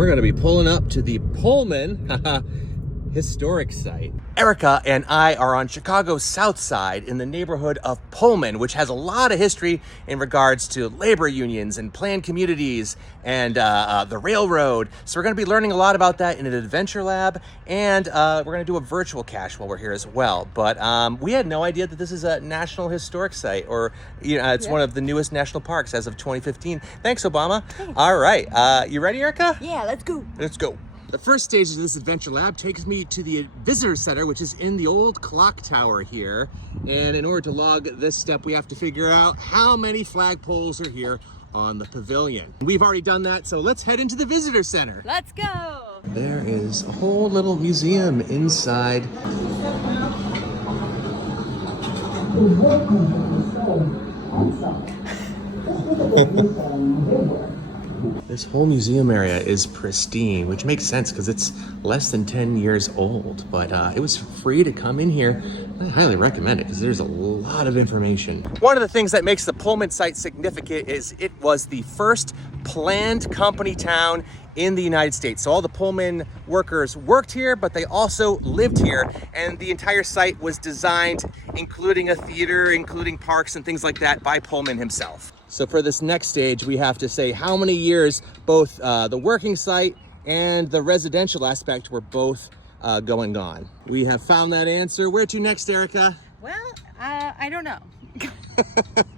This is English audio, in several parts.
we're going to be pulling up to the Pullman historic site. Erica and I are on Chicago's South Side in the neighborhood of Pullman, which has a lot of history in regards to labor unions and planned communities and the railroad. So we're going to be learning a lot about that in an adventure lab, and we're going to do a virtual cache while we're here as well. But we had no idea that this is a National Historic Site, or it's one of the newest national parks as of 2015. Thanks, Obama. Thanks. All right. You ready, Erica? Yeah, let's go. Let's go. The first stage of this adventure lab takes me to the visitor center, which is in the old clock tower here. And in order to log this step, we have to figure out how many flagpoles are here on the pavilion. We've already done that, so let's head into the visitor center. Let's go. There is a whole little museum inside. This whole museum area is pristine, which makes sense because it's less than 10 years old, but it was free to come in here. I highly recommend it because there's a lot of information. One of the things that makes the Pullman site significant is it was the first planned company town in the United States. So all the Pullman workers worked here, but they also lived here, and the entire site was designed, including a theater, including parks and things like that, by Pullman himself. So for this next stage, we have to say how many years both the working site and the residential aspect were both going on. We have found that answer. Where to next, Erica? Well, I don't know.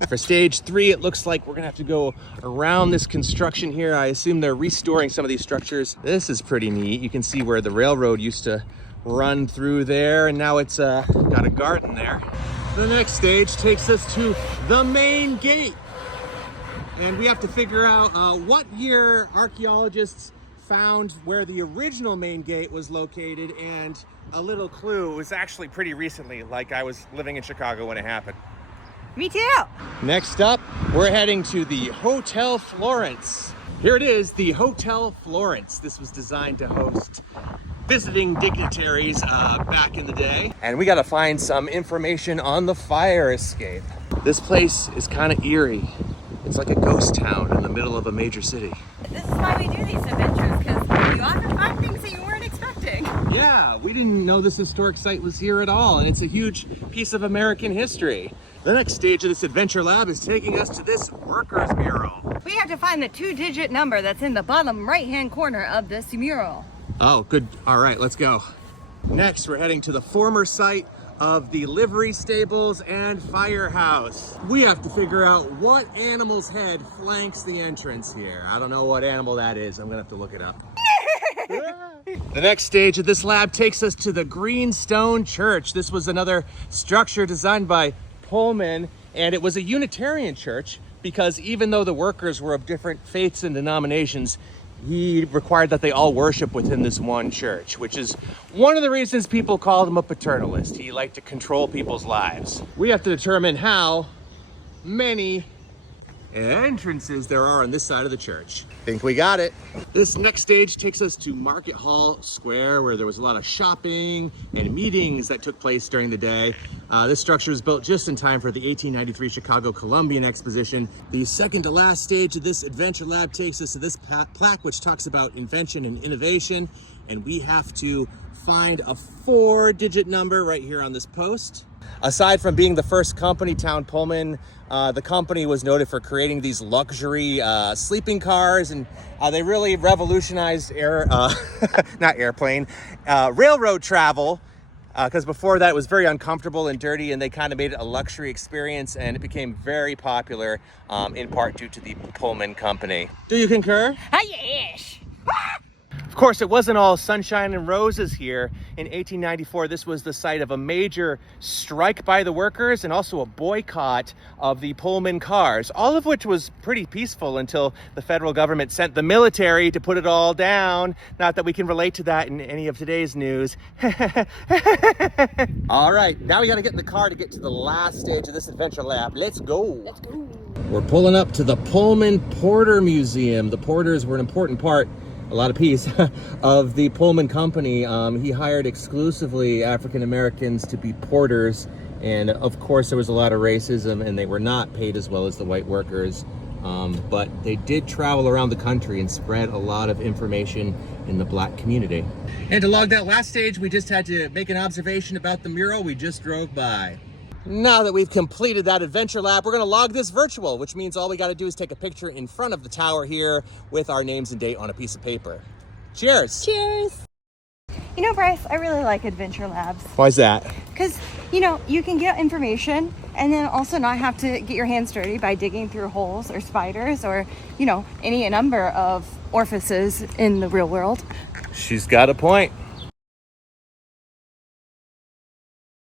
For stage 3, it looks like we're gonna have to go around this construction here. I assume they're restoring some of these structures. This is pretty neat. You can see where the railroad used to run through there, and now it's got a garden there. The next stage takes us to the main gate. And we have to figure out what year archaeologists found where the original main gate was located, and a little clue, it was actually pretty recently, like I was living in Chicago when it happened. Me too. Next up, we're heading to the Hotel Florence. Here it is, the Hotel Florence. This was designed to host visiting dignitaries back in the day. And we gotta find some information on the fire escape. This place is kind of eerie. It's like a ghost town in the middle of a major city. This is why we do these adventures, because you often find things that you weren't expecting. Yeah, we didn't know this historic site was here at all, and it's a huge piece of American history. The next stage of this adventure lab is taking us to this workers' mural. We have to find the 2-digit number that's in the bottom right-hand corner of this mural. Oh, good. All right, let's go. Next, we're heading to the former site of the livery stables and firehouse. We have to figure out what animal's head flanks the entrance here. I don't know what animal that is. I'm gonna have to look it up. The next stage of this lab takes us to the Greenstone Church. This was another structure designed by Pullman, and it was a Unitarian church because even though the workers were of different faiths and denominations, he required that they all worship within this one church, which is one of the reasons people called him a paternalist. He liked to control people's lives. We have to determine how many entrances there are on this side of the church. Think we got it. This next stage takes us to Market Hall Square, where there was a lot of shopping and meetings that took place during the day. This structure was built just in time for the 1893 Chicago Columbian Exposition. The second to last stage of this adventure lab takes us to this plaque, which talks about invention and innovation. And we have to find a 4-digit number right here on this post. Aside from being the first company town, Pullman, the company was noted for creating these luxury sleeping cars, and they really revolutionized railroad travel, because before that it was very uncomfortable and dirty, and they kind of made it a luxury experience, and it became very popular in part due to the Pullman company. Do you concur? Yes. Of course, it wasn't all sunshine and roses here. In 1894, this was the site of a major strike by the workers and also a boycott of the Pullman cars, all of which was pretty peaceful until the federal government sent the military to put it all down. Not that we can relate to that in any of today's news. All right, now we gotta get in the car to get to the last stage of this adventure lab. Let's go. Let's go. We're pulling up to the Pullman Porter Museum. The porters were an important part, a lot of piece of the Pullman company. He hired exclusively African Americans to be porters, and of course there was a lot of racism, and they were not paid as well as the white workers. but they did travel around the country and spread a lot of information in the Black community. And to log that last stage, we just had to make an observation about the mural we just drove by. Now that we've completed that adventure lap, we're gonna log this virtual, which means all we gotta do is take a picture in front of the tower here with our names and date on a piece of paper. Cheers. Cheers. You know, Bryce, I really like adventure labs. Why's that? Because, you know, you can get information and then also not have to get your hands dirty by digging through holes or spiders or, you know, any number of orifices in the real world. She's got a point.